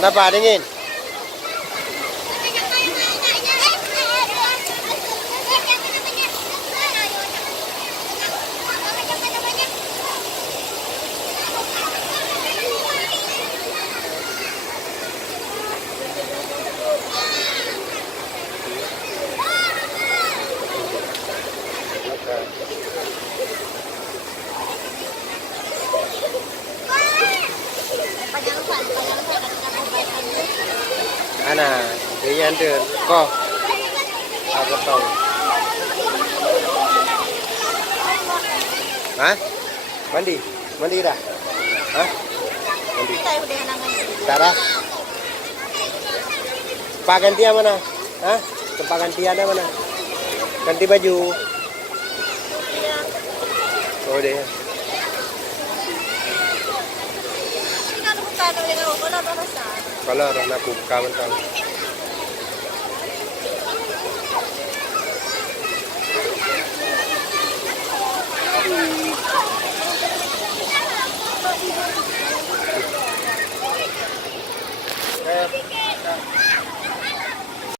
Kenapa dingin? Ana, dia ada kok. Aku tahu. Hah? Mandi? Mandi dah? Hah? Mandi. Cara? Tempat gantian mana? Hah? Tempat gantiannya mana? Ganti baju. Oh deh. Kalau orang nak buka mentang.